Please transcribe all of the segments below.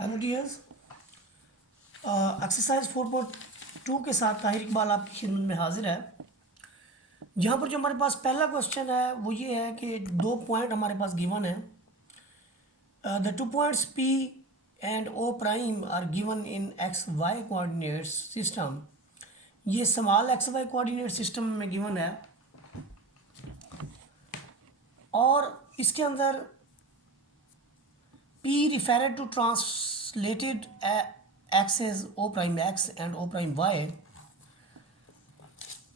Hello dears, exercise 4.2 के साथ ताहिर इकबाल आपकी खिदमत में हाजिर है। यहाँ पर जो हमारे पास पहला क्वेश्चन है वो ये है कि दो पॉइंट हमारे पास गिवन है। The two points P and O prime are given in x y coordinates system. ये small x Y coordinate system में गिवन है और इसके अंदर P referred to translated x as O prime x and O prime y।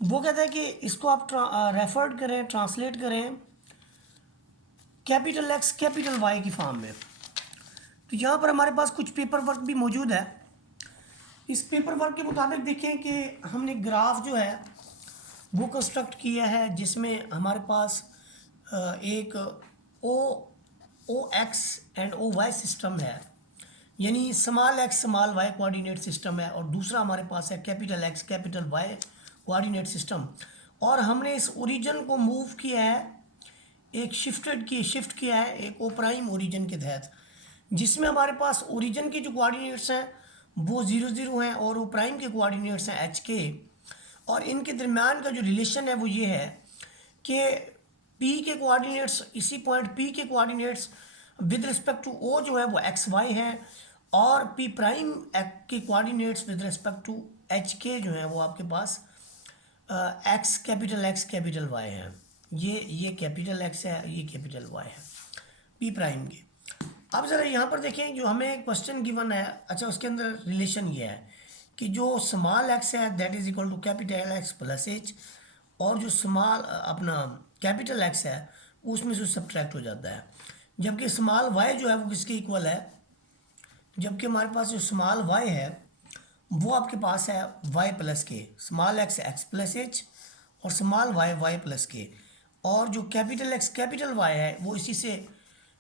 वो कहता है कि इसको आप रेफर्ड करें, ट्रांसलेट करें कैपिटल एक्स कैपिटल वाई की फॉर्म में। तो यहाँ पर हमारे पास कुछ पेपर वर्क भी मौजूद है। इस पेपर वर्क के मुताबिक देखें कि हमने ग्राफ जो है वो कंस्ट्रक्ट किया है जिसमें हमारे पास एक O x and O y system है, यानी small x small y coordinate system है, और दूसरा हमारे पास है capital X capital Y coordinate system. और हमने इस ओरिजिन को मूव किया है, शिफ्ट किया है एक ओ प्राइम ओरिजिन के तहत, जिसमें हमारे पास ओरिजिन के जो कोऑर्डिनेट्स हैं वो 0 0 हैं और ओ प्राइम के कोऑर्डिनेट्स हैं HK। और इनके दरमियान का जो रिलेशन है वो ये है कि P के कोऑर्डिनेट्स, इसी पॉइंट P के coordinates with respect to O जो है वो XY है, और P प्राइम के coordinates with respect to HK जो है वो आपके पास X कैपिटल Y है। ये कैपिटल X है, ये कैपिटल Y है P प्राइम के। अब ज़रा यहाँ पर देखें, जो हमें क्वेश्चन गिवन है, अच्छा उसके अंदर रिलेशन ये है कि जो स्मॉल x है that is equal to capital X plus H, और जो स्मॉल अपना कैपिटल X है उसमें से सब्ट्रैक्ट हो जाता है, जबकि स्मॉल y जो है वो किसके इक्वल है, जबकि हमारे पास जो स्मॉल y है वो आपके पास है y प्लस के, small x x plus H और स्मॉल y y प्लस के, और जो कैपिटल X कैपिटल Y है वो इसी से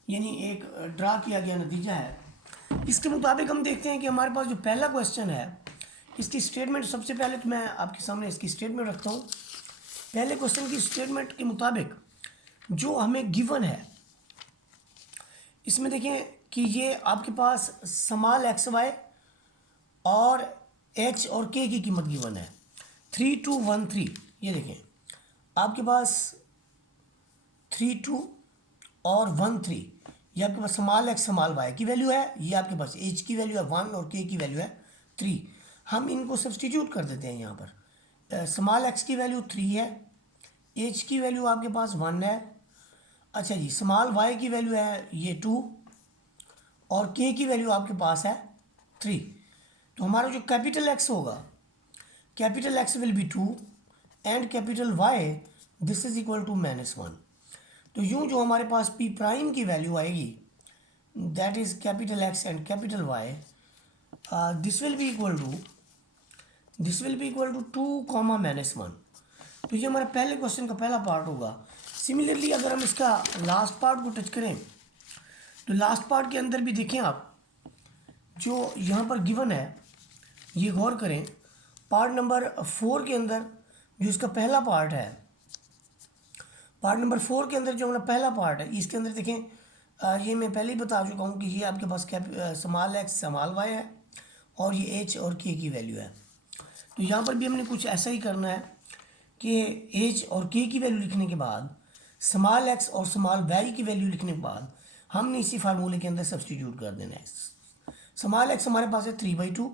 यानी एक ड्रा किया गया नतीजा है। इसके मुताबिक हम देखते हैं कि हमारे पास जो पहला क्वेश्चन है इसकी स्टेटमेंट, सबसे पहले तो मैं आपके सामने इसकी स्टेटमेंट रखता हूँ। पहले क्वेश्चन की स्टेटमेंट के मुताबिक जो हमें गिवन है इसमें देखें कि ये आपके पास स्मॉल XY और H और K की कीमत गिवन है 3 2 1 3। ये देखें आपके पास 3 2 और 1 3, ये आपके पास स्मॉल x स्मॉल y की वैल्यू है, ये आपके पास H की वैल्यू है 1 और K की वैल्यू है 3। हम इनको सब्सटीट्यूट कर देते हैं। यहाँ पर स्मॉल x की वैल्यू 3 है, H की वैल्यू आपके पास 1 है, अच्छा जी स्मॉल y की वैल्यू है ये 2 और K की वैल्यू आपके पास है 3। तो हमारा जो कैपिटल X होगा, capital X will be 2 and capital Y this is equal to -1। तो यूँ जो हमारे पास P प्राइम की वैल्यू आएगी that is capital X and capital Y, this will be equal to 2, -1। तो ये हमारे पहले क्वेश्चन का पहला पार्ट होगा। सिमिलरली अगर हम इसका लास्ट पार्ट को टच करें तो लास्ट पार्ट के अंदर भी देखें आप, जो यहाँ पर गिवन है ये गौर करें, पार्ट नंबर 4 के अंदर जो इसका पहला पार्ट है, पार्ट नंबर 4 के अंदर जो हमारा पहला पार्ट है इसके अंदर देखें, ये मैं पहले ही बता चुका हूँ कि ये आपके पास स्मॉल x स्मॉल y है और ये H और K की वैल्यू है। तो यहाँ पर भी हमने कुछ ऐसा ही करना है कि H और K की वैल्यू लिखने के बाद, स्मॉल x और स्मॉल y की वैल्यू लिखने के बाद हमने इसी फार्मूले के अंदर सब्सटीट्यूट कर देना है। स्मॉल x हमारे पास है 3/2,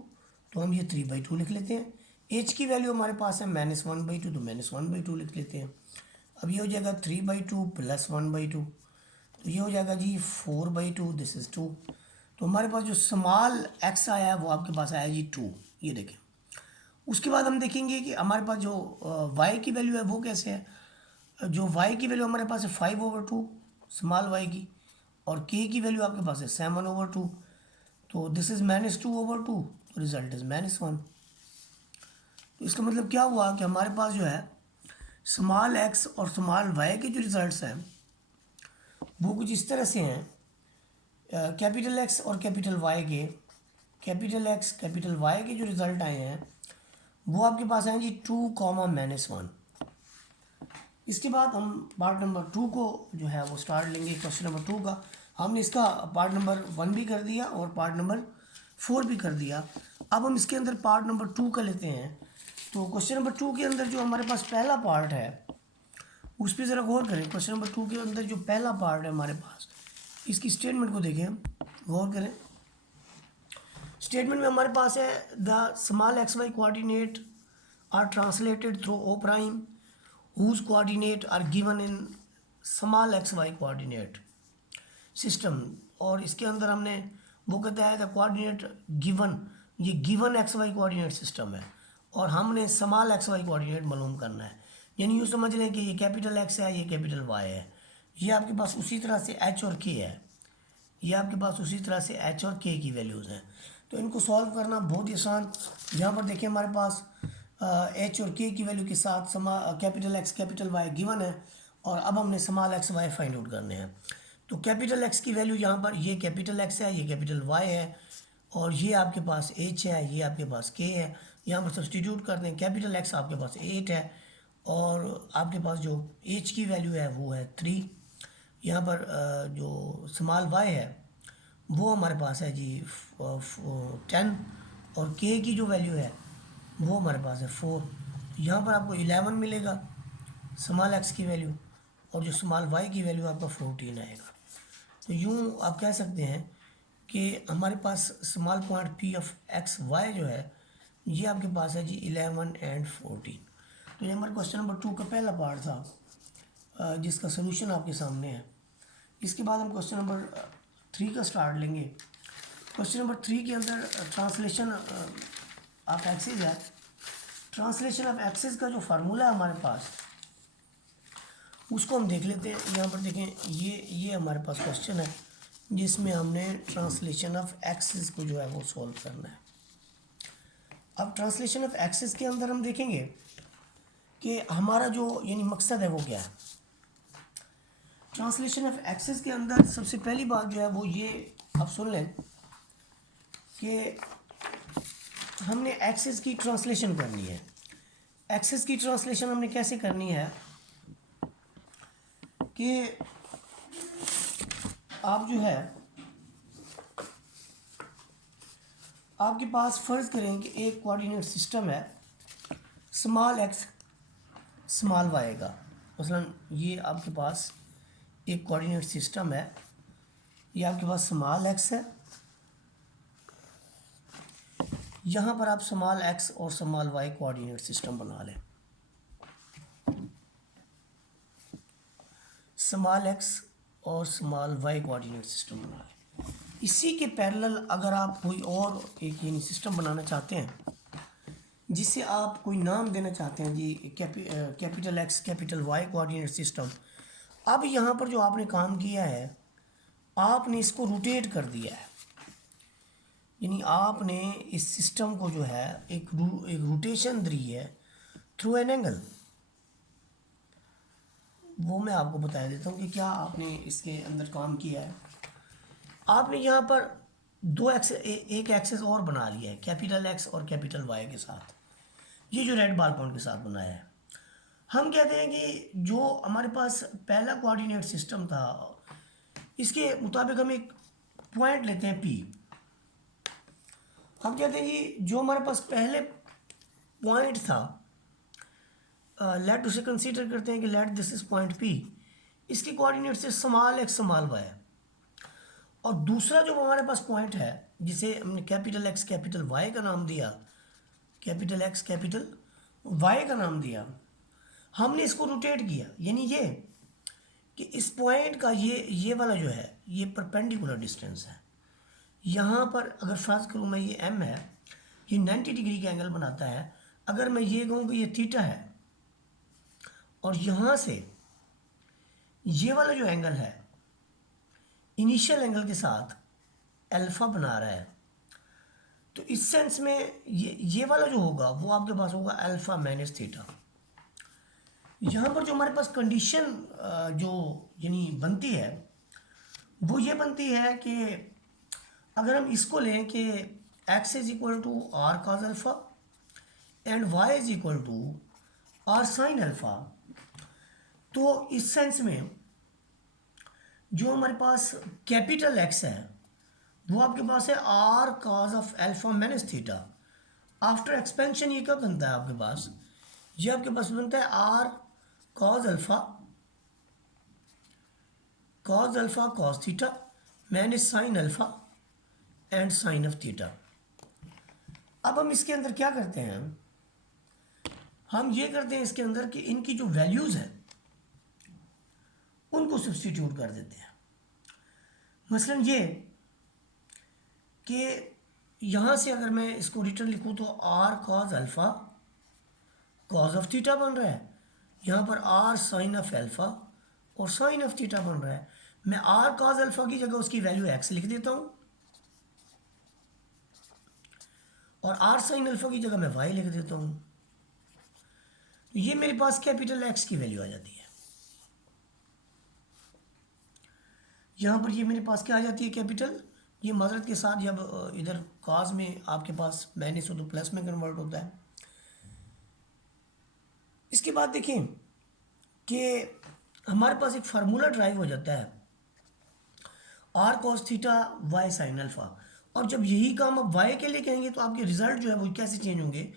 तो हम ये 3/2 लिख लेते हैं। H की वैल्यू हमारे पास है -1/2, तो -1/2 लिख लेते हैं। अब ये हो जाएगा 3/2 प्लस 1/2, तो ये हो जाएगा जी 4/2, दिस इज़ 2। तो हमारे पास जो स्मॉल x आया है वो आपके पास आया जी 2, ये देखें। उसके बाद हम देखेंगे कि हमारे पास जो y की वैल्यू है वो कैसे है। जो y की वैल्यू हमारे पास है 5/2 स्मॉल y की, और k की वैल्यू आपके पास है 7/2, तो दिस इज़ -2/2, तो रिज़ल्ट इज़ -1। तो इसका मतलब क्या हुआ कि हमारे पास जो है स्मॉल x और स्मॉल y के जो रिज़ल्ट्स हैं वो कुछ इस तरह से हैं। कैपिटल X और कैपिटल Y के, कैपिटल X कैपिटल Y के जो रिज़ल्ट आए हैं वो आपके पास आए जी 2, -1। इसके बाद हम पार्ट नंबर 2 को जो है वो स्टार्ट लेंगे। क्वेश्चन नंबर 2 का हमने इसका पार्ट नंबर 1 भी कर दिया और पार्ट नंबर 4 भी कर दिया। अब हम इसके अंदर पार्ट नंबर 2 का लेते हैं। तो क्वेश्चन नंबर 2 के अंदर जो हमारे पास पहला पार्ट है उस पर ज़रा गौर करें। क्वेश्चन नंबर 2 के अंदर जो पहला पार्ट है हमारे पास, इसकी स्टेटमेंट को देखें, गौर करें। स्टेटमेंट में हमारे पास है the small x Y coordinate are translated through O prime whose coordinate are given in small x Y coordinate system. और इसके अंदर हमने वो कहता है द कोऑर्डिनेट गिवन, ये given x Y coordinate system है और हमने स्मॉल एक्स वाई कोऑर्डिनेट मालूम करना है। यानी यूँ समझ लें कि ये कैपिटल एक्स है, ये कैपिटल वाई है। ये आपके पास उसी तरह से एच और के है, ये आपके पास उसी तरह से एच और के की वैल्यूज़ हैं। तो इनको सॉल्व करना बहुत ही आसान। यहाँ पर देखिए हमारे पास एच और के की वैल्यू के साथ capital X capital Y given है और अब हमने small x y find out करने हैं। तो कैपिटल एक्स की वैल्यू यहाँ पर ये कैपिटल एक्स है, ये कैपिटल वाई है और ये आपके पास एच है, ये आपके पास के है। यहाँ पर सब्सटीट्यूट कर दें, कैपिटल एक्स आपके पास 8 है और आपके पास जो एच की वैल्यू है वो है 3। यहाँ पर जो स्मॉल वाई है वो हमारे पास है जी 10 और के की जो वैल्यू है वो हमारे पास है 4। यहाँ पर आपको 11 मिलेगा स्मॉल एक्स की वैल्यू और जो स्मॉल वाई की वैल्यू आपका 14 आएगा। तो यूँ आप कह सकते हैं कि हमारे पास small point P of x y जो है ये आपके पास है जी 11 एंड 14। तो ये हमारे क्वेश्चन नंबर 2 का पहला पार्ट था जिसका सोल्यूशन आपके सामने है। इसके बाद हम क्वेश्चन नंबर 3 का स्टार्ट लेंगे। क्वेश्चन नंबर 3 के अंदर ट्रांसलेशन ऑफ एक्सिस है। ट्रांसलेशन ऑफ एक्सिस का जो फार्मूला है हमारे पास उसको हम देख लेते हैं। यहाँ पर देखें ये हमारे पास क्वेश्चन है जिसमें हमने ट्रांसलेशन ऑफ एक्सिस को जो है वो सॉल्व करना है। अब ट्रांसलेशन ऑफ एक्सिस के अंदर हम देखेंगे कि हमारा जो यानी मकसद है वो क्या है। ट्रांसलेशन ऑफ एक्सिस के अंदर सबसे पहली बात जो है वो ये आप सुन लें कि हमने एक्सिस की ट्रांसलेशन करनी है। एक्सिस की ट्रांसलेशन हमने कैसे करनी है कि आप जो है आपके पास फ़र्ज़ करें कि एक कोऑर्डिनेट सिस्टम है स्मॉल एक्स स्मॉल वाई का। मसलन ये आपके पास एक कोऑर्डिनेट सिस्टम है, ये आपके पास स्मॉल एक्स है, यहाँ पर आप स्मॉल एक्स और स्मॉल वाई कोऑर्डिनेट सिस्टम बना लें। स्मॉल एक्स और स्मॉल वाई कोऑर्डिनेट सिस्टम बना लें। इसी के पैरेलल अगर आप कोई और एक यानी सिस्टम बनाना चाहते हैं जिसे आप कोई नाम देना चाहते हैं जी capital X capital Y coordinate system. अब यहाँ पर जो आपने काम किया है आपने इसको रोटेट कर दिया है, यानी आपने इस सिस्टम को जो है एक रोटेशन दी है थ्रू एन एंगल। वो मैं आपको बता देता हूँ कि क्या आपने इसके अंदर काम किया है। आपने यहाँ पर एक एक्सेस और बना लिया है कैपिटल एक्स और कैपिटल वाई के साथ, ये जो रेड बॉल पॉइंट के साथ बनाया है। हम कहते हैं कि जो हमारे पास पहला कोऑर्डिनेट सिस्टम था इसके मुताबिक हम एक पॉइंट लेते हैं पी। हम कहते हैं कि जो हमारे पास पहले पॉइंट था लेट उसे कंसीडर करते हैं कि let this is point P, इसकी कोऑर्डिनेट से स्मॉल एक्स स्मॉल वाई। और दूसरा जो हमारे पास पॉइंट है जिसे हमने कैपिटल एक्स कैपिटल वाई का नाम दिया, कैपिटल एक्स कैपिटल वाई का नाम दिया, हमने इसको रोटेट किया। यानी ये कि इस पॉइंट का ये वाला जो है ये परपेंडिकुलर डिस्टेंस है। यहाँ पर अगर फर्ज करूँ मैं ये एम है, ये 90 डिग्री का एंगल बनाता है। अगर मैं ये कहूँ कि ये थीटा है और यहाँ से ये वाला जो एंगल है इनिशियल एंगल के साथ अल्फ़ा बना रहा है, तो इस सेंस में ये वाला जो होगा वो आपके पास होगा अल्फ़ा माइनस थीटा। यहाँ पर जो हमारे पास कंडीशन जो यानी बनती है वो ये बनती है कि अगर हम इसको लें कि x is equal to r cos alpha and y is equal to r sine alpha, तो इस सेंस में जो हमारे पास कैपिटल x है वो आपके पास है r cos of alpha minus theta. After expansion ये कब बनता है आपके पास, ये आपके पास बनता है r cos alpha cos theta minus sine alpha and sine of theta. अब हम इसके अंदर क्या करते हैं, हम ये करते हैं इसके अंदर कि इनकी जो वैल्यूज़ हैं उनको सब्स्टिट्यूट कर देते हैं। मसलन ये कि यहाँ से अगर मैं इसको रिटर्न लिखूँ तो r cos alpha cos of theta बन रहा है, यहाँ पर आर साइन ऑफ अल्फ़ा और साइन ऑफ थीटा बन रहा है। मैं आर कॉज अल्फ़ा की जगह उसकी वैल्यू एक्स लिख देता हूँ और आर साइन अल्फ़ा की जगह मैं वाई लिख देता हूँ। तो ये मेरे पास कैपिटल एक्स की वैल्यू आ जाती है। यहाँ पर ये मेरे पास क्या आ जाती है कैपिटल, ये माजरत के साथ जब इधर कॉज में आपके पास माइनस हो तो प्लस में कन्वर्ट होता है। इसके बाद देखें कि हमारे पास एक फार्मूला ड्राइव हो जाता है r cos theta y sine alpha, और जब यही काम आप वाई के लिए कहेंगे तो आपके रिजल्ट जो है वो कैसे चेंज होंगे,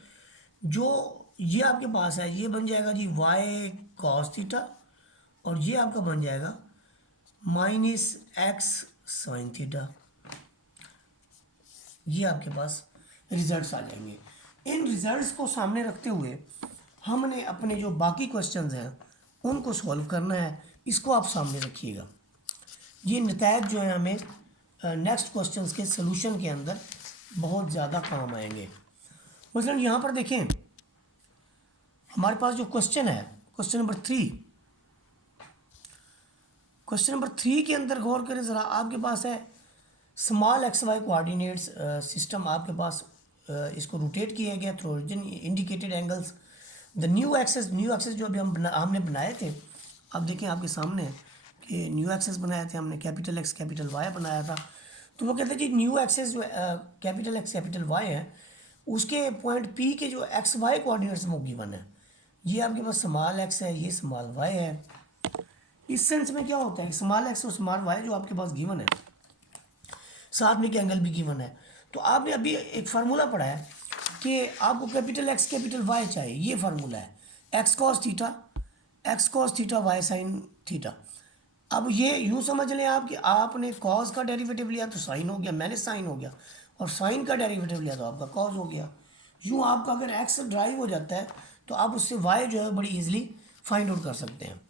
जो ये आपके पास है ये बन जाएगा जी वाई कॉस थीटा और ये आपका बन जाएगा माइनस एक्स साइन थीटा। ये आपके पास रिजल्ट्स आ जाएंगे। इन रिजल्ट्स को सामने रखते हुए हमने अपने जो बाकी क्वेश्चंस हैं उनको सॉल्व करना है। इसको आप सामने रखिएगा, ये नतायज जो है हमें नेक्स्ट क्वेश्चंस के सलूशन के अंदर बहुत ज़्यादा काम आएंगे। मतलब यहाँ पर देखें हमारे पास जो क्वेश्चन है क्वेश्चन नंबर थ्री के अंदर गौर करें ज़रा। आपके पास है small x y coordinates system, आपके पास इसको रोटेट किया गया through origin indicated angles. The new axes जो अभी हमने बनाए थे, अब देखें आपके सामने कि न्यू एक्सेस बनाए थे हमने, कैपिटल एक्स कैपिटल वाई बनाया था। तो वो कहते हैं जी न्यू एक्सेस जो कैपिटल एक्स कैपिटल वाई है उसके पॉइंट पी के जो एक्स वाई कोऑर्डिनेट्स वो गिवन है। ये आपके पास स्मॉल एक्स है, ये स्मॉल वाई है। इस सेंस में क्या होता है स्मॉल एक्स और स्मॉल वाई जो आपके पास गिवन है, साथ में एक एंगल भी गिवन है। तो आपने अभी एक फार्मूला पढ़ा है कि आपको कैपिटल एक्स कैपिटल वाई चाहिए। ये फार्मूला है x cos theta y sine theta. अब ये यूँ समझ लें आप कि आपने कॉस का डेरिवेटिव लिया तो साइन हो गया, माइनस साइन हो गया, और साइन का डेरिवेटिव लिया तो आपका कॉस हो गया। यूँ आपका अगर एक्स ड्राइव हो जाता है तो आप उससे वाई जो है बड़ी ईजिली फाइंड आउट कर सकते हैं।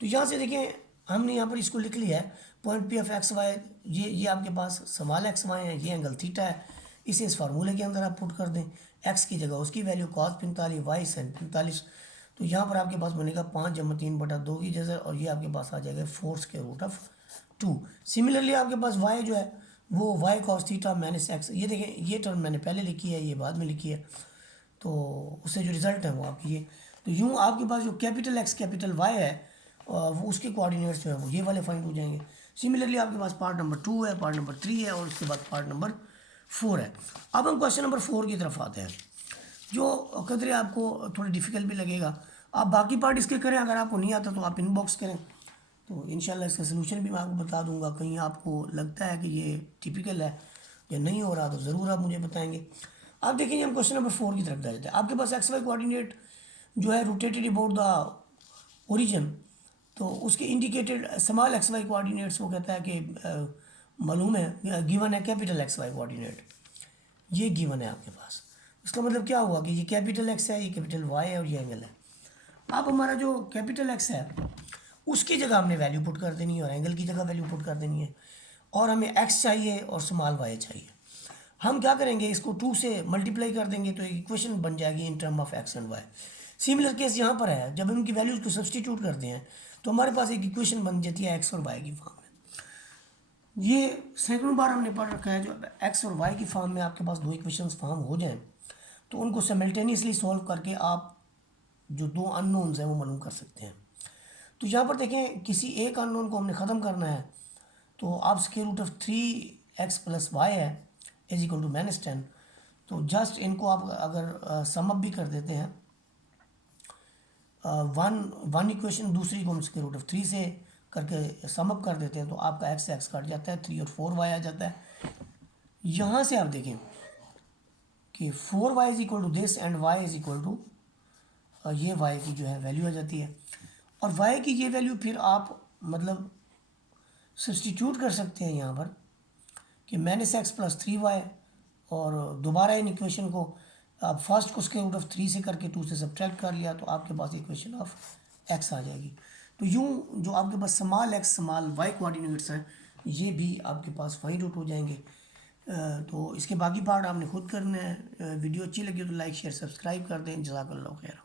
तो यहाँ से देखें हमने यहाँ पर इसको लिख लिया है point P of x y, ये आपके पास स्मॉल एक्स वाई है, ये एंगल थीटा है। इसे इस फार्मूले के अंदर आप पुट कर दें, एक्स की जगह उसकी वैल्यू कॉस 45 वाई साइन 45। तो यहाँ पर आपके पास बनेगा 5/3/2 की जगह, और ये आपके पास आ जाएगा 4√2। सिमिलरली आपके पास वाई जो है वो y cos theta minus x, ये देखें ये टर्म मैंने पहले लिखी है, ये बाद में लिखी है, तो उससे जो रिज़ल्ट है वो आपकी ये। तो यूँ आपके पास जो कैपिटल एक्स कैपिटल वाई है वो उसके कोऑर्डिनेट्स जो है वो ये वाले फाइंड हो जाएंगे। सिमिलरली आपके पास पार्ट नंबर 2 है, पार्ट नंबर 3 है, और उसके बाद पार्ट नंबर 4 है। अब हम क्वेश्चन नंबर 4 की तरफ आते हैं, जो कदरे आपको थोड़ा डिफ़िकल्ट भी लगेगा। आप बाकी पार्ट इसके करें, अगर आपको नहीं आता तो आप इनबॉक्स करें, तो इंशाल्लाह इसका सलूशन भी मैं आपको बता दूंगा। कहीं आपको लगता है कि ये टिपिकल है या नहीं हो रहा तो ज़रूर आप मुझे बताएंगे। अब देखिए हम क्वेश्चन नंबर 4 की तरफ जा जाते हैं। आपके पास एक्स वाई कोऑर्डिनेट जो है रोटेटेड अबाउट द ओरिजिन, तो उसके indicated small x y coordinates वो कहता है कि मालूम है गिवन है कैपिटल एक्स वाई कोऑर्डिनेट, ये गिवन है आपके पास। इसका मतलब क्या हुआ कि ये कैपिटल एक्स है, ये कैपिटल वाई है और ये एंगल है। अब हमारा जो कैपिटल एक्स है उसकी जगह हमने वैल्यू पुट कर देनी है और एंगल की जगह वैल्यू पुट कर देनी है, और हमें एक्स चाहिए और स्मॉल वाई चाहिए। हम क्या करेंगे इसको 2 से मल्टीप्लाई कर देंगे तो एक इक्वेशन बन जाएगी in term of x and y. Similar case यहाँ पर है, जब हम इनकी वैल्यूज़ को सब्सटीट्यूट करते हैं तो हमारे पास एक इक्वेशन बन जाती है एक्स और वाई की फॉर्म में। ये सैकड़ों बार हमने पढ़ रखा है, जो एक्स और वाई की फॉर्म में आपके पास 2 इक्वेशंस फॉर्म हो जाएं तो उनको सिमल्टेनियसली सॉल्व करके आप जो 2 अननोन्स हैं वो मालूम कर सकते हैं। तो यहाँ पर देखें किसी एक अननोन को हमने ख़त्म करना है, तो आप √3x + y है = -10। तो जस्ट इनको आप अगर सम अप भी कर देते हैं, वन इक्वेशन दूसरी को हम √3 से करके सम अप कर देते हैं तो आपका x कट जाता है, 3 और 4y आ जाता है। यहाँ से आप देखें कि 4y is equal to this and y is equal to, ये y की जो है वैल्यू आ जाती है। और y की ये वैल्यू फिर आप मतलब सब्सटीट्यूट कर सकते हैं यहाँ पर कि -x+3y, और दोबारा इन इक्वेशन को आप फर्स्ट को स्क्वायर रूट ऑफ 3 से करके 2 से सब्ट्रैक्ट कर लिया तो आपके पास इक्वेशन ऑफ x आ जाएगी। तो यूँ जो आपके पास small x small y coordinates हैं ये भी आपके पास फाइंड आउट हो जाएंगे। तो इसके बाकी पार्ट आपने खुद करना है। वीडियो अच्छी लगी तो लाइक शेयर सब्सक्राइब कर दें। जज़ाकल्लाहु खैर।